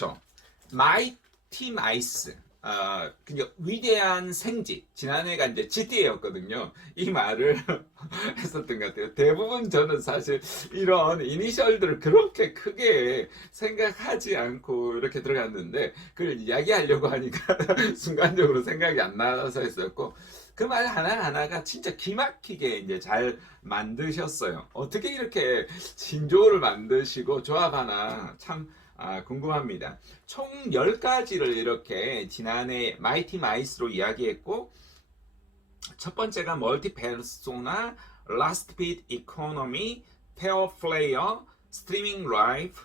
그렇죠. 마이티 마이스. 그냥 위대한 생쥐. 지난해가 이제 GTA였거든요. 이 말을 했었던 것 같아요. 대부분 저는 사실 이런 이니셜들을 그렇게 크게 생각하지 않고 이렇게 들어갔는데 그걸 이야기하려고 하니까 순간적으로 생각이 안 나서 했었고 그 말 하나하나가 진짜 기막히게 이제 잘 만드셨어요. 어떻게 이렇게 신조어를 만드시고 조합 하나 참 궁금합니다. 총 10가지를 이렇게 지난해 마이티 마이스로 이야기했고 첫 번째가 멀티 페르소나, 라스트 빗 이코노미, 페어 플레이어, 스트리밍 라이브,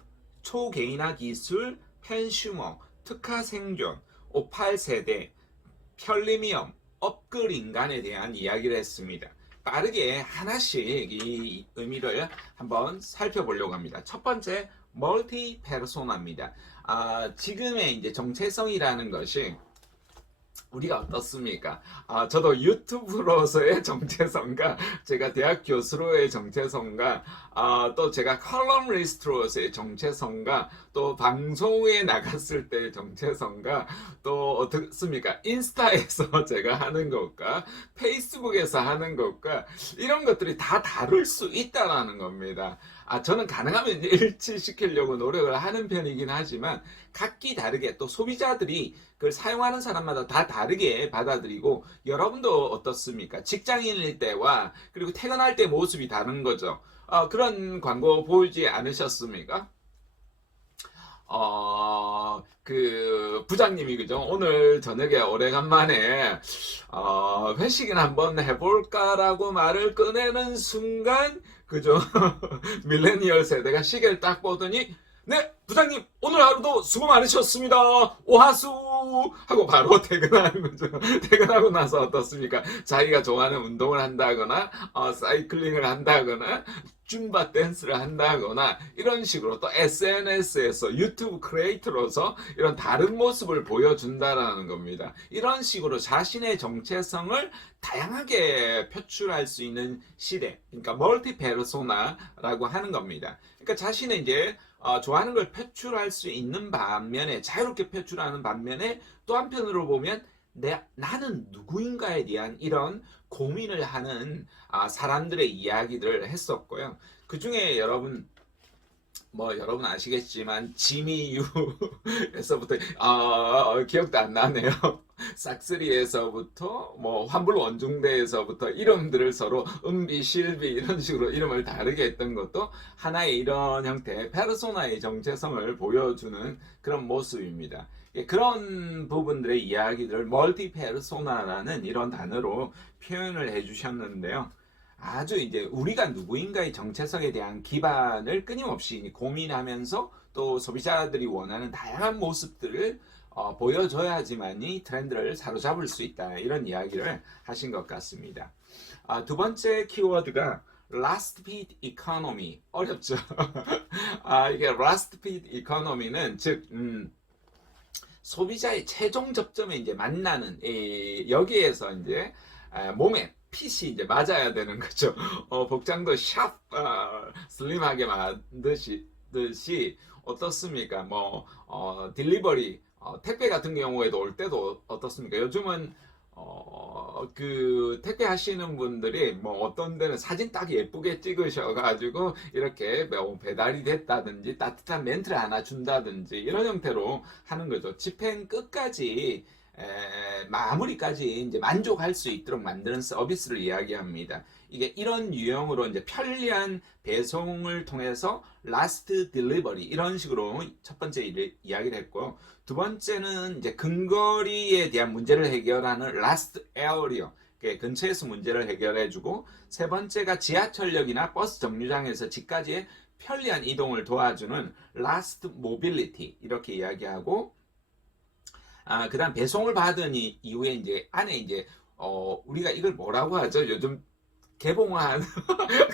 초개인화 기술, 펜슈머, 특화 생존, 58세대, 편리미엄, 업글 인간에 대한 이야기를 했습니다. 빠르게 하나씩 이 의미를 한번 살펴보려고 합니다. 첫 번째, 멀티 페르소나입니다. 지금의 이제 정체성이라는 것이 우리가 어떻습니까? 저도 유튜브로서의 정체성과 제가 대학 교수로의 정체성과 또 제가 컬럼리스트로서의 정체성과 또 방송에 나갔을 때의 정체성과 또 어떻습니까? 인스타에서 제가 하는 것과 페이스북에서 하는 것과 이런 것들이 다 다를 수 있다는 겁니다. 저는 가능하면 일치시키려고 노력을 하는 편이긴 하지만 각기 다르게 또 소비자들이 그걸 사용하는 사람마다 다 다르게 받아들이고 여러분도 어떻습니까? 직장인일 때와 그리고 퇴근할 때 모습이 다른 거죠. 그런 광고 보이지 않으셨습니까? 그 부장님이 그죠? 오늘 저녁에 오래간만에 회식이나 한번 해볼까라고 말을 꺼내는 순간 그죠? 밀레니얼 세대가 시계를 딱 보더니 네 부장님 오늘 하루도 수고 많으셨습니다. 오하수 하고 바로 퇴근하는 거죠. 퇴근하고 나서 어떻습니까? 자기가 좋아하는 운동을 한다거나 사이클링을 한다거나 줌바 댄스를 한다거나 이런 식으로 또 SNS에서 유튜브 크리에이터로서 이런 다른 모습을 보여준다라는 겁니다. 이런 식으로 자신의 정체성을 다양하게 표출할 수 있는 시대, 그러니까 멀티 페르소나라고 하는 겁니다. 그러니까 자신의 이제 좋아하는 걸 표출할 수 있는 반면에 자유롭게 표출하는 반면에 또 한편으로 보면 나는 누구인가에 대한 이런 고민을 하는 사람들의 이야기들을 했었고요. 그 중에 여러분 아시겠지만 지미유에서부터 기억도 안 나네요. 싹쓰리에서부터 뭐 환불 원중대에서부터 이름들을 서로 은비, 실비 이런 식으로 이름을 다르게 했던 것도 하나의 이런 형태의 페르소나의 정체성을 보여주는 그런 모습입니다. 그런 부분들의 이야기들을 멀티 페르소나라는 이런 단어로 표현을 해주셨는데요. 아주 이제 우리가 누구인가의 정체성에 대한 기반을 끊임없이 고민하면서 또 소비자들이 원하는 다양한 모습들을 보여줘야지만이 트렌드를 사로잡을 수 있다. 이런 이야기를 하신 것 같습니다. 두 번째 키워드가 Last Bit Economy. 어렵죠? 이게 Last Bit Economy는 즉 소비자의 최종 접점에 이제 만나는 여기에서 이제 몸에 핏이 이제 맞아야 되는 거죠. 복장도 샵 슬림하게 만드시듯이 어떻습니까? 뭐 딜리버리 택배 같은 경우에도 올 때도 어떻습니까? 요즘은 그 택배 하시는 분들이 뭐 어떤 데는 사진 딱 예쁘게 찍으셔가지고 이렇게 뭐 배달이 됐다든지 따뜻한 멘트를 하나 준다든지 이런 형태로 하는 거죠. 집행 끝까지 마무리까지 이제 만족할 수 있도록 만드는 서비스를 이야기합니다. 이게 이런 유형으로 이제 편리한 배송을 통해서 라스트 딜리버리 이런 식으로 첫 번째 이야기를 했고요. 두 번째는 이제 근거리에 대한 문제를 해결하는 라스트 에어리어 근처에서 문제를 해결해주고 세 번째가 지하철역이나 버스 정류장에서 집까지의 편리한 이동을 도와주는 라스트 모빌리티 이렇게 이야기하고 그 다음 배송을 받은 이후에 이제 안에 이제 우리가 이걸 뭐라고 하죠? 요즘 개봉한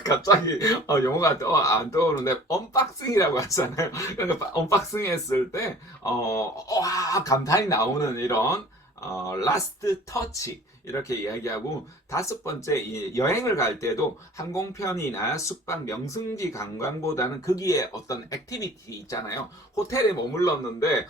갑자기 용어가 안 떠오르는데 언박싱이라고 하잖아요. 그러니까 언박싱 했을 때 와 감탄이 나오는 이런 라스트 터치 이렇게 이야기하고, 다섯 번째, 이 여행을 갈 때도 항공편이나 숙박 명승지 관광보다는 거기에 어떤 액티비티 있잖아요. 호텔에 머물렀는데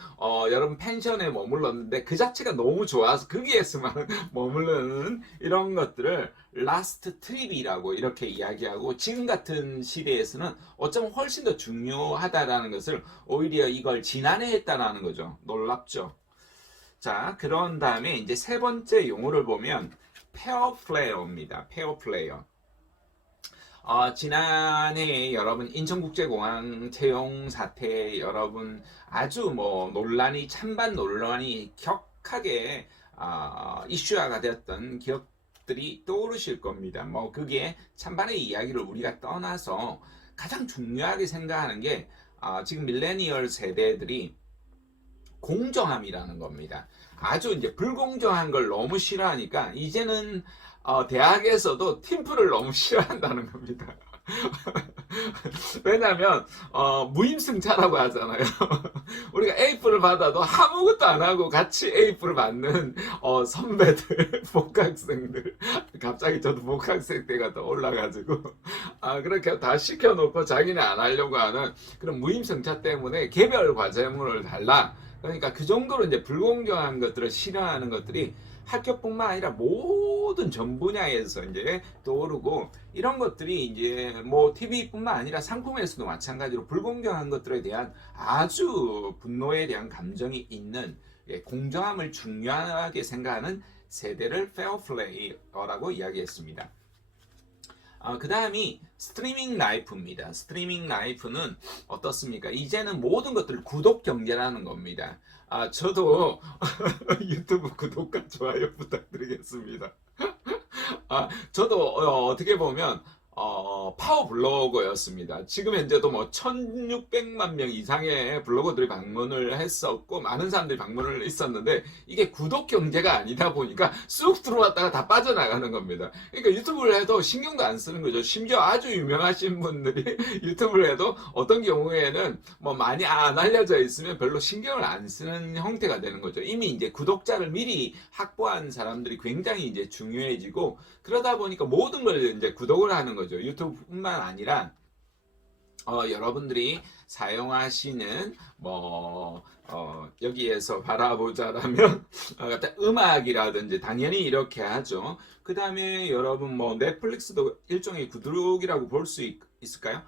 여러분 펜션에 머물렀는데 그 자체가 너무 좋아서 거기에서만 머무르는 이런 것들을 라스트 트립이라고 이렇게 이야기하고, 지금 같은 시대에서는 어쩌면 훨씬 더 중요하다라는 것을, 오히려 이걸 지난해 했다라는 거죠. 놀랍죠. 자, 그런 다음에 이제 세 번째 용어를 보면 페어 플레이어입니다. 페어 플레이어. 지난해 여러분 인천국제공항 채용 사태, 여러분 아주 뭐 논란이, 찬반 논란이 격하게 이슈화가 되었던 기업들이 떠오르실 겁니다. 뭐 그게 찬반의 이야기를 우리가 떠나서 가장 중요하게 생각하는 게 지금 밀레니얼 세대들이 공정함이라는 겁니다. 아주 이제 불공정한 걸 너무 싫어하니까 이제는 대학에서도 팀플을 너무 싫어한다는 겁니다. 왜냐하면 무임승차라고 하잖아요. 우리가 A뿔을 받아도 아무것도 안 하고 같이 A뿔을 받는 선배들, 복학생들, 갑자기 저도 복학생 때가 떠올라가지고 그렇게 다 시켜놓고 자기는 안 하려고 하는 그런 무임승차 때문에 개별 과제물을 달라. 그러니까 그 정도로 이제 불공정한 것들을 싫어하는 것들이 학교뿐만 아니라 모든 전 분야에서 이제 떠오르고, 이런 것들이 이제 뭐 TV뿐만 아니라 상품에서도 마찬가지로 불공정한 것들에 대한 아주 분노에 대한 감정이 있는, 공정함을 중요하게 생각하는 세대를 페어플레이어라고 이야기했습니다. 그 다음이 스트리밍 라이프입니다. 스트리밍 라이프는 어떻습니까? 이제는 모든 것들 구독 경제라는 겁니다. 저도 유튜브 구독과 좋아요 부탁드리겠습니다. 저도 어떻게 보면 파워 블로거였습니다. 지금 현재도 뭐 1600만 명 이상의 블로거들이 방문을 했었고, 많은 사람들이 방문을 했었는데, 이게 구독 경제가 아니다 보니까 쑥 들어왔다가 다 빠져나가는 겁니다. 그러니까 유튜브를 해도 신경도 안 쓰는 거죠. 심지어 아주 유명하신 분들이 유튜브를 해도 어떤 경우에는 뭐 많이 안 알려져 있으면 별로 신경을 안 쓰는 형태가 되는 거죠. 이미 이제 구독자를 미리 확보한 사람들이 굉장히 이제 중요해지고, 그러다 보니까 모든 걸 이제 구독을 하는 거죠. 유튜브뿐만 아니라 여러분들이 사용하시는 여기에서 바라보자라면 음악이라든지 당연히 이렇게 하죠. 그 다음에 여러분 뭐 넷플릭스도 일종의 구독이라고 볼 수 있을까요?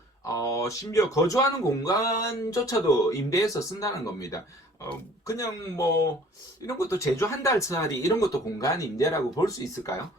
심지어 거주하는 공간조차도 임대해서 쓴다는 겁니다. 그냥 뭐 이런 것도 제주 한 달짜리 이런 것도 공간 임대라고 볼 수 있을까요?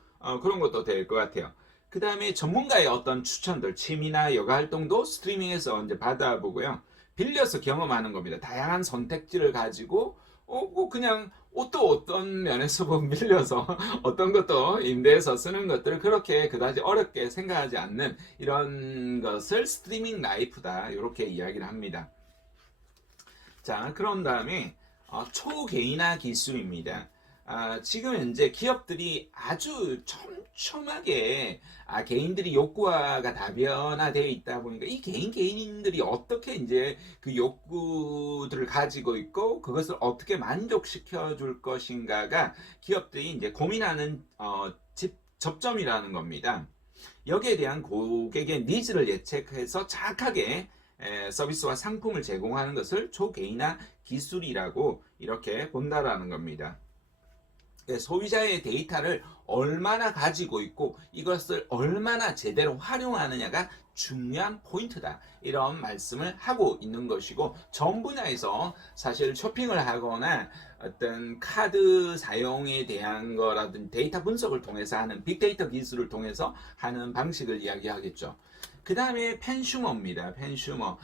그런 것도 될 것 같아요. 그 다음에 전문가의 어떤 추천들, 취미나 여가 활동도 스트리밍에서 이제 받아보고요. 빌려서 경험하는 겁니다. 다양한 선택지를 가지고, 뭐 그냥 옷도 어떤 면에서 보면 빌려서 어떤 것도 임대해서 쓰는 것들을 그렇게 그다지 어렵게 생각하지 않는 이런 것을 스트리밍 라이프다. 이렇게 이야기를 합니다. 자, 그런 다음에 초개인화 기술입니다. 지금 현재 기업들이 아주 촘촘하게 개인들이 욕구화가 다변화되어 있다 보니까 이 개인들이 어떻게 이제 그 욕구들을 가지고 있고 그것을 어떻게 만족시켜 줄 것인가가 기업들이 이제 고민하는 접점이라는 겁니다. 여기에 대한 고객의 니즈를 예측해서 정확하게 서비스와 상품을 제공하는 것을 초개인화 기술이라고 이렇게 본다라는 겁니다. 소비자의 데이터를 얼마나 가지고 있고 이것을 얼마나 제대로 활용하느냐가 중요한 포인트다. 이런 말씀을 하고 있는 것이고, 전 분야에서 사실 쇼핑을 하거나 어떤 카드 사용에 대한 거라든지 데이터 분석을 통해서 하는 빅데이터 기술을 통해서 하는 방식을 이야기하겠죠. 그 다음에 펜슈머입니다. 펜슈머.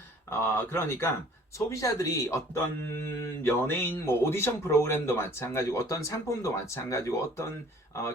그러니까 소비자들이 어떤 연예인 뭐 오디션 프로그램도 마찬가지고 어떤 상품도 마찬가지고 어떤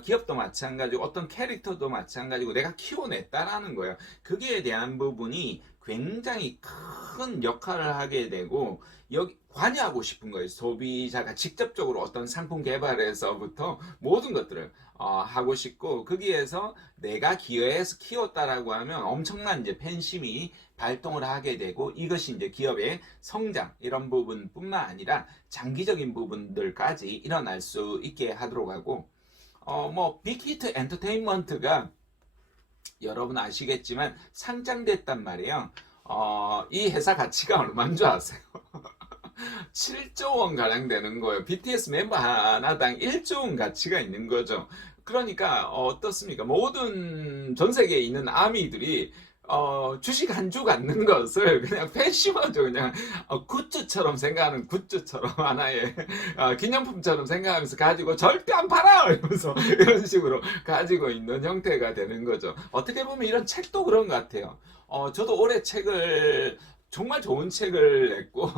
기업도 마찬가지고 어떤 캐릭터도 마찬가지고 내가 키워냈다라는 거예요. 거기에 대한 부분이 굉장히 큰 역할을 하게 되고 여기 관여하고 싶은 거예요. 소비자가 직접적으로 어떤 상품 개발에서부터 모든 것들을 하고 싶고, 거기에서 내가 기여해서 키웠다라고 하면 엄청난 이제 팬심이 발동을 하게 되고, 이것이 이제 기업의 성장 이런 부분뿐만 아니라 장기적인 부분들까지 일어날 수 있게 하도록 하고, 뭐 빅히트 엔터테인먼트가 여러분 아시겠지만 상장됐단 말이에요. 이 회사 가치가 얼마인 줄 아세요? 7조 원 가량 되는 거예요. BTS 멤버 하나당 1조 원 가치가 있는 거죠. 그러니까 어떻습니까? 모든 전 세계에 있는 아미들이 주식 한 주 갖는 것을 그냥 패시버죠. 그냥 굿즈처럼 생각하는 굿즈처럼 하나의 기념품처럼 생각하면서 가지고 절대 안 팔아! 이러면서 이런 식으로 가지고 있는 형태가 되는 거죠. 어떻게 보면 이런 책도 그런 것 같아요. 저도 올해 책을 정말 좋은 책을 냈고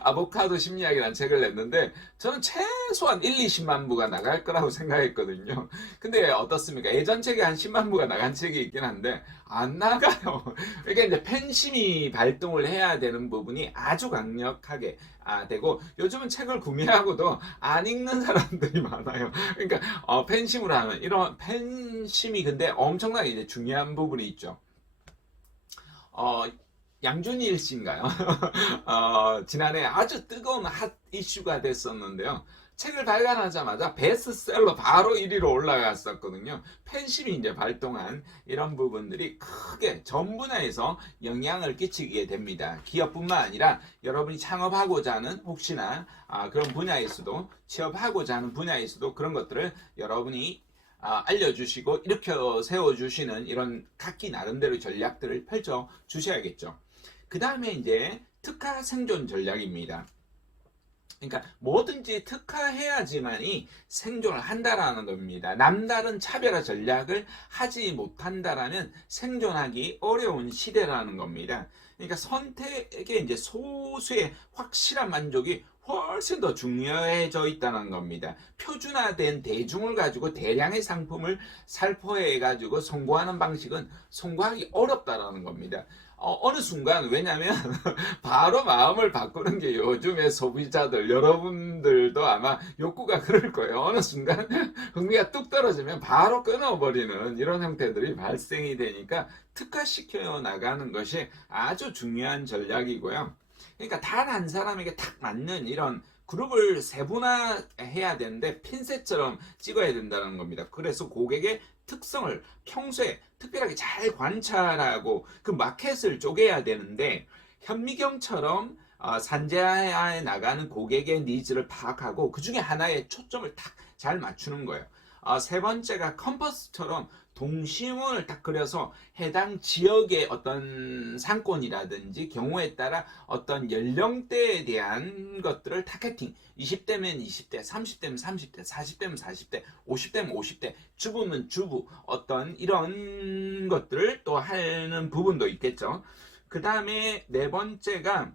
아보카도 심리학이라는 책을 냈는데 저는 최소한 1, 20만 부가 나갈 거라고 생각했거든요. 근데 어떻습니까? 예전 책에 한 10만 부가 나간 책이 있긴 한데 안 나가요. 그러니까 이제 팬심이 발동을 해야 되는 부분이 아주 강력하게 되고 요즘은 책을 구매하고도 안 읽는 사람들이 많아요. 그러니까 팬심으로 하면 이런 팬심이 근데 엄청나게 이제 중요한 부분이 있죠. 어, 양준일 씨인가요? 지난해 아주 뜨거운 핫 이슈가 됐었는데요. 책을 발간하자마자 베스트셀러 바로 1위로 올라갔었거든요. 팬심이 이제 발동한 이런 부분들이 크게 전 분야에서 영향을 끼치게 됩니다. 기업뿐만 아니라 여러분이 창업하고자 하는 혹시나 그런 분야에서도 취업하고자 하는 분야에서도 그런 것들을 여러분이 알려주시고 일으켜 세워주시는 이런 각기 나름대로 전략들을 펼쳐 주셔야겠죠. 그 다음에 이제 특화 생존 전략입니다. 그러니까 뭐든지 특화해야지만이 생존을 한다라는 겁니다. 남다른 차별화 전략을 하지 못한다라면 생존하기 어려운 시대라는 겁니다. 그러니까 선택에 이제 소수의 확실한 만족이 훨씬 더 중요해져 있다는 겁니다. 표준화된 대중을 가지고 대량의 상품을 살포해 가지고 성공하는 방식은 성공하기 어렵다라는 겁니다. 어느 순간 왜냐면 바로 마음을 바꾸는 게 요즘의 소비자들 여러분들도 아마 욕구가 그럴 거예요. 어느 순간 흥미가 뚝 떨어지면 바로 끊어버리는 이런 형태들이 발생이 되니까 특화시켜 나가는 것이 아주 중요한 전략이고요. 그러니까 단 한 사람에게 딱 맞는 이런 그룹을 세분화해야 되는데 핀셋처럼 찍어야 된다는 겁니다. 그래서 고객의 특성을 평소에 특별하게 잘 관찰하고 그 마켓을 쪼개야 되는데 현미경처럼 산재하에 나가는 고객의 니즈를 파악하고 그 중에 하나의 초점을 딱 잘 맞추는 거예요. 세 번째가 컴퍼스처럼 동심원을 딱 그려서 해당 지역의 어떤 상권이라든지 경우에 따라 어떤 연령대에 대한 것들을 타겟팅 20대면 20대, 30대면 30대, 40대면 40대, 50대면 50대, 주부면 주부 어떤 이런 것들을 또 하는 부분도 있겠죠. 그 다음에 네 번째가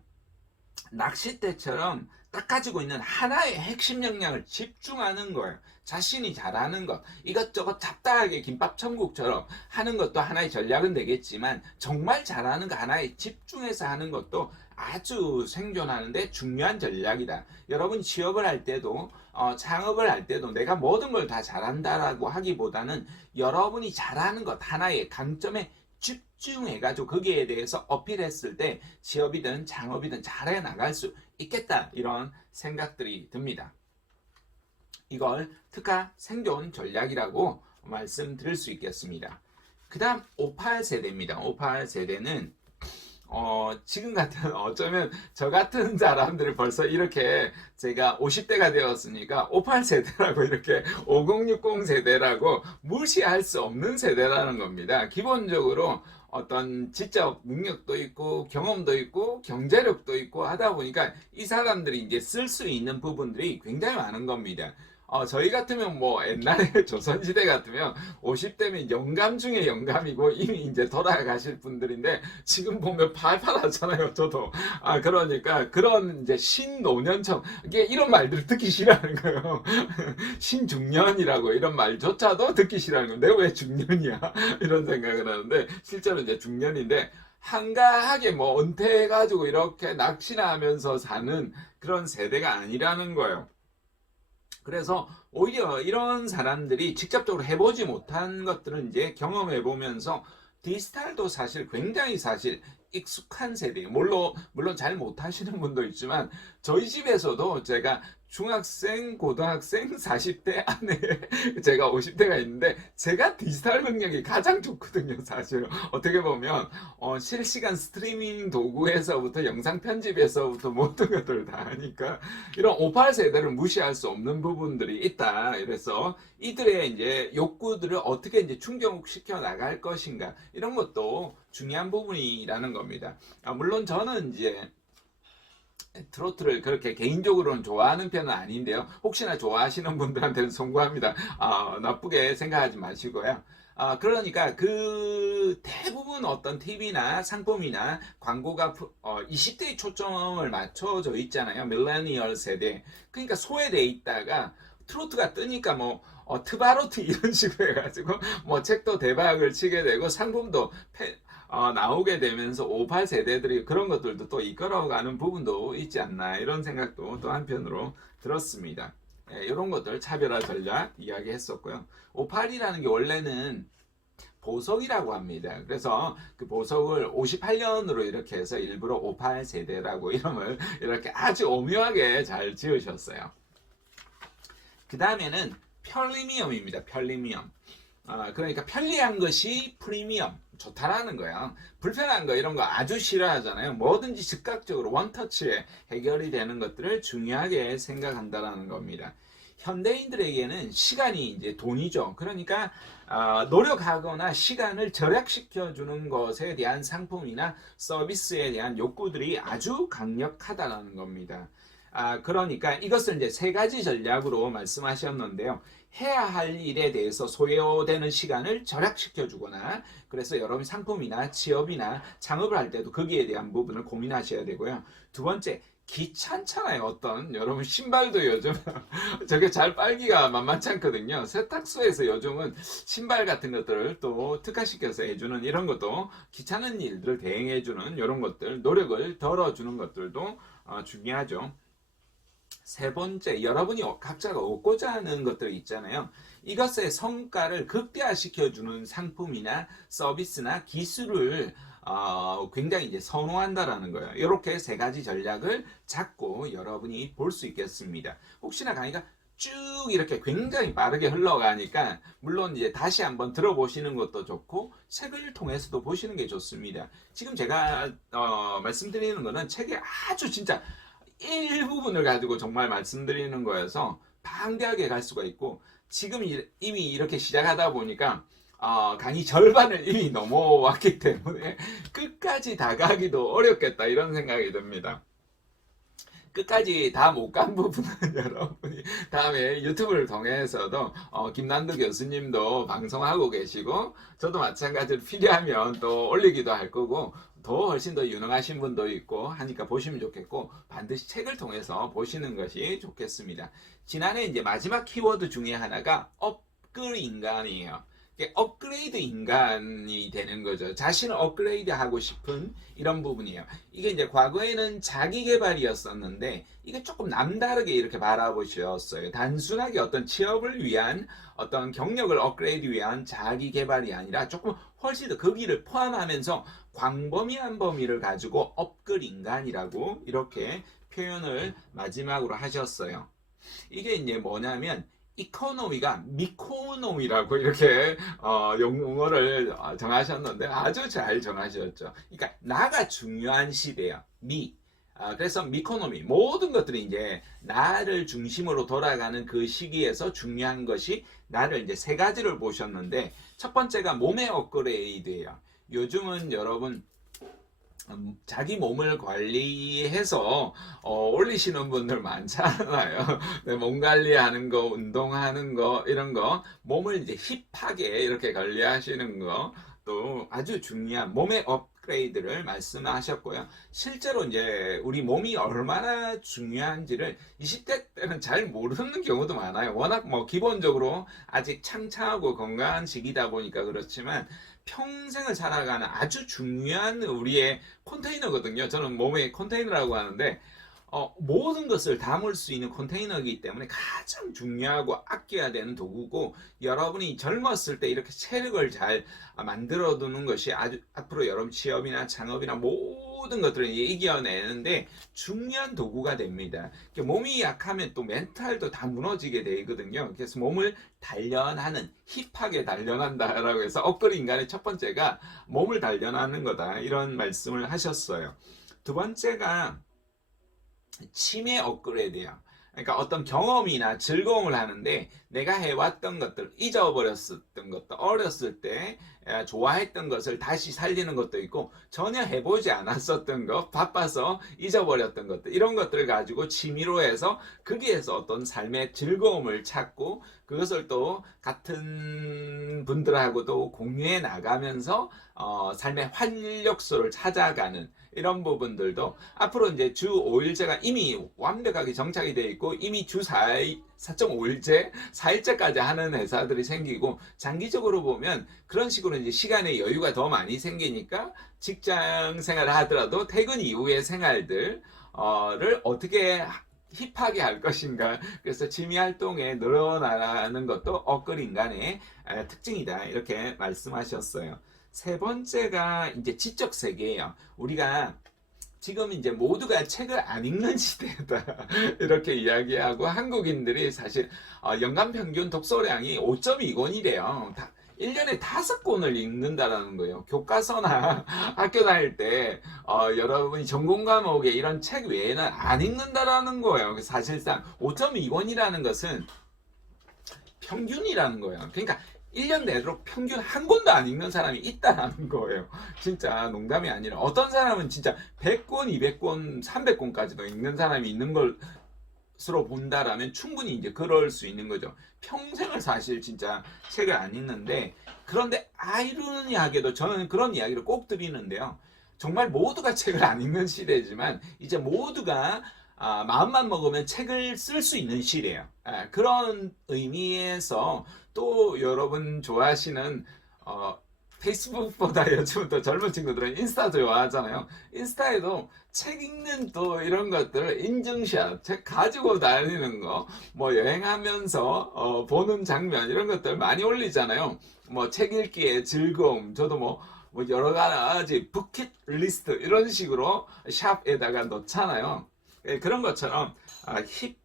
낚싯대처럼 딱 가지고 있는 하나의 핵심 역량을 집중하는 거예요. 자신이 잘하는 것, 이것저것 잡다하게 김밥 천국처럼 하는 것도 하나의 전략은 되겠지만 정말 잘하는 거 하나에 집중해서 하는 것도 아주 생존하는데 중요한 전략이다. 여러분 취업을 할 때도 창업을 할 때도 내가 모든 걸 다 잘한다라고 하기보다는 여러분이 잘하는 것 하나의 강점에 집중해가지고 거기에 대해서 어필했을 때 취업이든 창업이든 잘해 나갈 수 있겠다 이런 생각들이 듭니다. 이걸 특화 생존 전략이라고 말씀드릴 수 있겠습니다. 그 다음 58세대입니다. 58세대는 지금 같은 어쩌면 저 같은 사람들이 벌써 이렇게 제가 50대가 되었으니까 58세대라고 이렇게 5060 세대라고 무시할 수 없는 세대라는 겁니다. 기본적으로 어떤 지적 능력도 있고 경험도 있고 경제력도 있고 하다 보니까 이 사람들이 이제 쓸 수 있는 부분들이 굉장히 많은 겁니다. 저희 같으면 뭐 옛날에 조선시대 같으면 50대면 영감 중에 영감이고 이미 이제 돌아가실 분들인데 지금 보면 팔팔하잖아요, 저도. 그러니까 그런 이제 신노년청, 이게 이런 말들을 듣기 싫어하는 거예요. 신중년이라고 이런 말조차도 듣기 싫어하는 거예요. 내가 왜 중년이야? 이런 생각을 하는데 실제로 이제 중년인데 한가하게 뭐 은퇴해가지고 이렇게 낚시나 하면서 사는 그런 세대가 아니라는 거예요. 그래서 오히려 이런 사람들이 직접적으로 해보지 못한 것들은 이제 경험해 보면서 디지털도 사실 굉장히 사실 익숙한 세대예요. 물론 잘 못하시는 분도 있지만 저희 집에서도 제가 중학생, 고등학생, 40대 안에 제가 50대가 있는데 제가 디지털 능력이 가장 좋거든요. 사실 어떻게 보면 실시간 스트리밍 도구에서부터 영상 편집에서부터 모든 것들을 다 하니까 이런 58 세대를 무시할 수 없는 부분들이 있다. 그래서 이들의 이제 욕구들을 어떻게 이제 충족시켜 나갈 것인가 이런 것도 중요한 부분이라는 겁니다. 물론 저는 이제 트로트를 그렇게 개인적으로는 좋아하는 편은 아닌데요. 혹시나 좋아하시는 분들한테는 송구합니다. 나쁘게 생각하지 마시고요. 그러니까 그 대부분 어떤 TV나 상품이나 광고가 20대에 초점을 맞춰져 있잖아요. 밀레니얼 세대. 그러니까 소외돼 있다가 트로트가 뜨니까 뭐 트바로트 이런 식으로 해가지고 뭐 책도 대박을 치게 되고 상품도 나오게 되면서 58 세대들이 그런 것들도 또 이끌어가는 부분도 있지 않나 이런 생각도 또 한편으로 들었습니다. 이런 것들 차별화 전략 이야기했었고요. 58이라는 게 원래는 보석이라고 합니다. 그래서 그 보석을 58년으로 이렇게 해서 일부러 58 세대라고 이름을 이렇게 아주 오묘하게 잘 지으셨어요. 그 다음에는 편리미엄입니다. 편리미엄. 그러니까 편리한 것이 프리미엄 좋다라는 거야. 불편한 거 이런 거 아주 싫어하잖아요. 뭐든지 즉각적으로 원터치에 해결이 되는 것들을 중요하게 생각한다라는 겁니다. 현대인들에게는 시간이 이제 돈이죠. 그러니까 노력하거나 시간을 절약시켜 주는 것에 대한 상품이나 서비스에 대한 욕구들이 아주 강력하다라는 겁니다. 그러니까 이것을 이제 세 가지 전략으로 말씀하셨는데요. 해야 할 일에 대해서 소요되는 시간을 절약시켜 주거나 그래서 여러분 상품이나 취업이나 창업을 할 때도 거기에 대한 부분을 고민하셔야 되고요. 두 번째, 귀찮잖아요. 어떤 여러분 신발도 요즘 저게 잘 빨기가 만만치 않거든요. 세탁소에서 요즘은 신발 같은 것들을 또 특화시켜서 해주는 이런 것도 귀찮은 일들을 대행해주는 이런 것들 노력을 덜어주는 것들도 중요하죠. 세 번째, 여러분이 각자가 얻고자 하는 것들 있잖아요. 이것의 성과를 극대화시켜주는 상품이나 서비스나 기술을 굉장히 이제 선호한다라는 거예요. 이렇게 세 가지 전략을 잡고 여러분이 볼 수 있겠습니다. 혹시나 강의가 쭉 이렇게 굉장히 빠르게 흘러가니까 물론 이제 다시 한번 들어보시는 것도 좋고 책을 통해서도 보시는 게 좋습니다. 지금 제가 말씀드리는 거는 책에 아주 진짜 일부분을 가지고 정말 말씀드리는 거여서 방대하게 갈 수가 있고 지금 이미 이렇게 시작하다 보니까 강의 절반을 이미 넘어왔기 때문에 끝까지 다 가기도 어렵겠다 이런 생각이 듭니다. 끝까지 다 못 간 부분은 여러분이 다음에 유튜브를 통해서도 김난도 교수님도 방송하고 계시고 저도 마찬가지로 필요하면 또 올리기도 할 거고 더 훨씬 더 유능하신 분도 있고 하니까 보시면 좋겠고 반드시 책을 통해서 보시는 것이 좋겠습니다. 지난해 이제 마지막 키워드 중에 하나가 업글 인간이에요. 업그레이드 인간이 되는 거죠. 자신을 업그레이드 하고 싶은 이런 부분이에요. 이게 이제 과거에는 자기 개발이었었는데 이게 조금 남다르게 이렇게 바라보셨어요. 단순하게 어떤 취업을 위한 어떤 경력을 업그레이드 위한 자기 개발이 아니라 조금 훨씬 더 거기를 포함하면서 광범위한 범위를 가지고 업글 인간이라고 이렇게 표현을 마지막으로 하셨어요. 이게 이제 뭐냐면 이코노미가 미코노미라고 이렇게 용어를 정하셨는데 아주 잘 정하셨죠. 그러니까 나가 중요한 시대야. 그래서 미코노미 모든 것들이 이제 나를 중심으로 돌아가는 그 시기에서 중요한 것이 나를 이제 세 가지를 보셨는데 첫 번째가 몸의 업그레이드예요. 요즘은 여러분 자기 몸을 관리해서 올리시는 분들 많잖아요. 몸 관리하는 거, 운동하는 거 이런 거 몸을 이제 힙하게 이렇게 관리하시는 거 또 아주 중요한 몸의 업그레이드를 말씀하셨고요. 실제로 이제 우리 몸이 얼마나 중요한지를 20대 때는 잘 모르는 경우도 많아요. 워낙 뭐 기본적으로 아직 창창하고 건강한 시기다 보니까 그렇지만 평생을 살아가는 아주 중요한 우리의 컨테이너거든요. 저는 몸의 컨테이너라고 하는데 모든 것을 담을 수 있는 컨테이너이기 때문에 가장 중요하고 아껴야 되는 도구고, 여러분이 젊었을 때 이렇게 체력을 잘 만들어 두는 것이 아주 앞으로 여러분 취업이나 창업이나 모든 것들을 이겨내는데 중요한 도구가 됩니다. 몸이 약하면 또 멘탈도 다 무너지게 되거든요. 그래서 몸을 단련하는, 힙하게 단련한다라고 해서 업그레이드 인간의 첫 번째가 몸을 단련하는 거다, 이런 말씀을 하셨어요. 두 번째가 치매 업그레이드야. 그러니까 어떤 경험이나 즐거움을 하는데 내가 해왔던 것들, 잊어버렸었던 것도, 어렸을 때 좋아했던 것을 다시 살리는 것도 있고, 전혀 해보지 않았었던 것, 바빠서 잊어버렸던 것들, 이런 것들을 가지고 취미로 해서 거기에서 어떤 삶의 즐거움을 찾고, 그것을 또 같은 분들하고도 공유해 나가면서 삶의 활력소를 찾아가는 이런 부분들도, 앞으로 이제 주 5일제가 이미 완벽하게 정착이 되어 있고, 이미 주 4.5일제, 4일제까지 하는 회사들이 생기고, 장기적으로 보면 그런 식으로 이제 시간의 여유가 더 많이 생기니까 직장 생활을 하더라도 퇴근 이후의 생활들을 어떻게 힙하게 할 것인가. 그래서 취미 활동에 늘어나는 것도 업글 인간의 특징이다, 이렇게 말씀하셨어요. 세 번째가 이제 지적 세계예요. 우리가 지금 이제 모두가 책을 안 읽는 시대다 이렇게 이야기하고, 한국인들이 사실 연간 평균 독서량이 5.2권이래요. 1년에 5권을 읽는다라는 거예요. 교과서나 학교 다닐 때 여러분이 전공 과목에 이런 책 외에는 안 읽는다라는 거예요. 사실상 5.2권이라는 것은 평균이라는 거예요. 그러니까 1년 내로 평균 한 권도 안 읽는 사람이 있다라는 거예요. 진짜 농담이 아니라 어떤 사람은 진짜 100권, 200권, 300권까지도 읽는 사람이 있는 것으로 본다라면 충분히 이제 그럴 수 있는 거죠. 평생을 사실 진짜 책을 안 읽는데, 그런데 아이러니하게도 저는 그런 이야기를 꼭 드리는데요. 정말 모두가 책을 안 읽는 시대지만 이제 모두가 마음만 먹으면 책을 쓸 수 있는 시대예요. 그런 의미에서 또 여러분 좋아하시는 페이스북보다 요즘은 또 젊은 친구들은 인스타 좋아하잖아요. 인스타에도 책 읽는 또 이런 것들, 인증샷, 책 가지고 다니는 거, 뭐 여행하면서 보는 장면, 이런 것들 많이 올리잖아요. 뭐 책 읽기의 즐거움, 저도 뭐 여러 가지 부킷 리스트 이런 식으로 샵에다가 넣잖아요. 그런 것처럼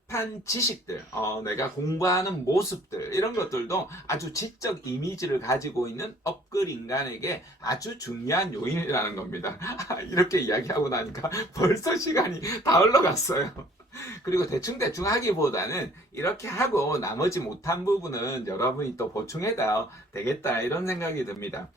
힙한 지식들, 내가 공부하는 모습들, 이런 것들도 아주 지적 이미지를 가지고 있는 업글 인간에게 아주 중요한 요인이라는 겁니다. 이렇게 이야기하고 나니까 벌써 시간이 다 흘러갔어요. 그리고 대충대충 하기보다는 이렇게 하고 나머지 못한 부분은 여러분이 또 보충해도 되겠다, 이런 생각이 듭니다.